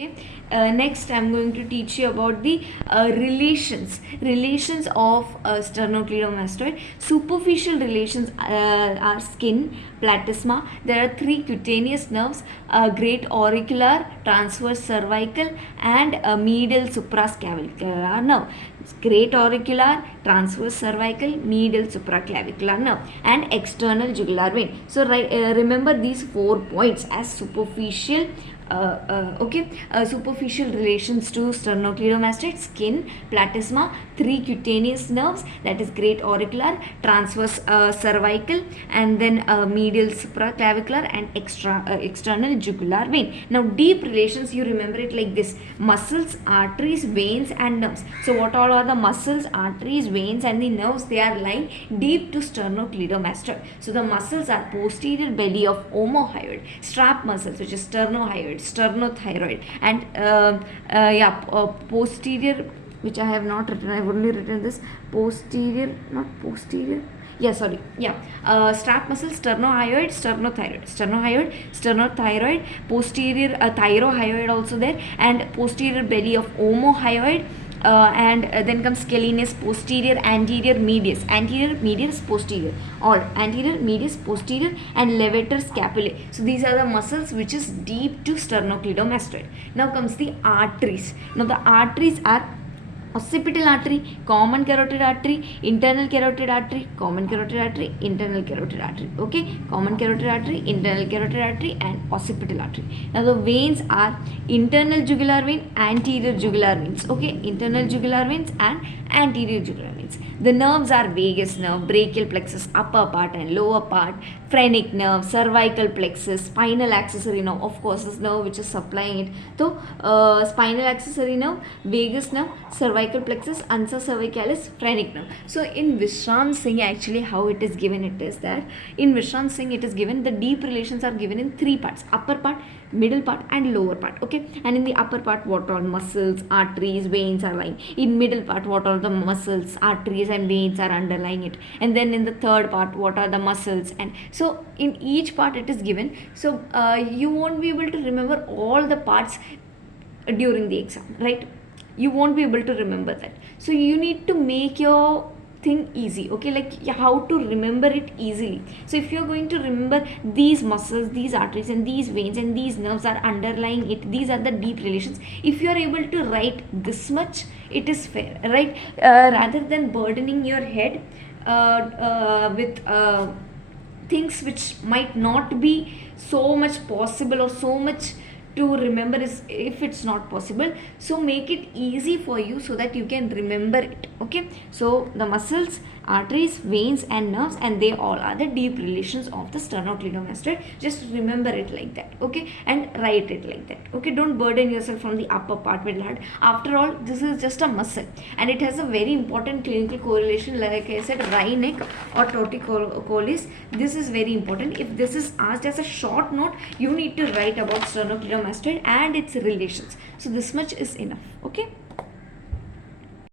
Okay. Next I'm going to teach you about the relations of sternocleidomastoid. Superficial relations are skin, platysma. There are three cutaneous nerves: great auricular, transverse cervical, and medial supraclavicular nerve. Great auricular, transverse cervical, medial supraclavicular nerve, and external jugular vein. So remember these 4 points as superficial. Superficial relations to sternocleidomastoid: skin, platysma, three cutaneous nerves, that is great auricular, transverse cervical, and then medial supraclavicular and external jugular vein. Now deep relations, you remember it like this: muscles, arteries, veins, and nerves. So what all are the muscles, arteries, veins, and the nerves? They are lying deep to sternocleidomastoid. So the muscles are posterior belly of omohyoid, strap muscles, which is sternohyoid, sternothyroid, and posterior, which I have not written, I have only written this posterior, not posterior, strap muscle, sternohyoid, sternothyroid, posterior thyrohyoid also there, and posterior belly of omohyoid. And then comes scalenus, posterior, anterior, medius, posterior, all anterior, medius, posterior, and levator scapulae. So these are the muscles which is deep to sternocleidomastoid. Now comes the arteries. Now the arteries are occipital artery, common carotid artery, internal carotid artery, common carotid artery, internal carotid artery. Okay, common carotid artery, internal carotid artery, and occipital artery. Now the veins are internal jugular vein, anterior jugular veins. Okay, internal jugular veins and anterior jugular veins. The nerves are vagus nerve, brachial plexus, upper part and lower part, phrenic nerve, cervical plexus, spinal accessory nerve. Of course, this nerve which is supplying it. So, spinal accessory nerve, vagus nerve, cervical plexus, ansa cervicalis, phrenic nerve. So, in Vishram Singh, actually, how it is given, it is that in Vishram Singh, it is given the deep relations are given in 3 parts: upper part, middle part, and lower part. Okay, and in the upper part, what all muscles, arteries, veins are lying. In middle part, what all the muscles, arteries, and veins are underlying it. And then in the third part, what are the muscles? And so in each part it is given. So you won't be able to remember all the parts during the exam, right? You won't be able to remember that. So you need to make your thing easy, okay, like how to remember it easily. So if you're going to remember these muscles, these arteries, and these veins, and these nerves are underlying it, these are the deep relations. If you are able to write this much, it is fair, right? Rather than burdening your head with things which might not be so much possible or so much to remember, is if it's not possible. So make it easy for you so that you can remember it. Okay, so the muscles, arteries, veins, and nerves, and they all are the deep relations of the sternocleidomastoid. Just remember it like that, okay, and write it like that. Okay, don't burden yourself from the upper part, middle part. After all, this is just a muscle, and it has a very important clinical correlation. Like I said, wry neck or torticollis, this is very important. If this is asked as a short note, you need to write about sternocleidomastoid and its relations. So this much is enough. Okay.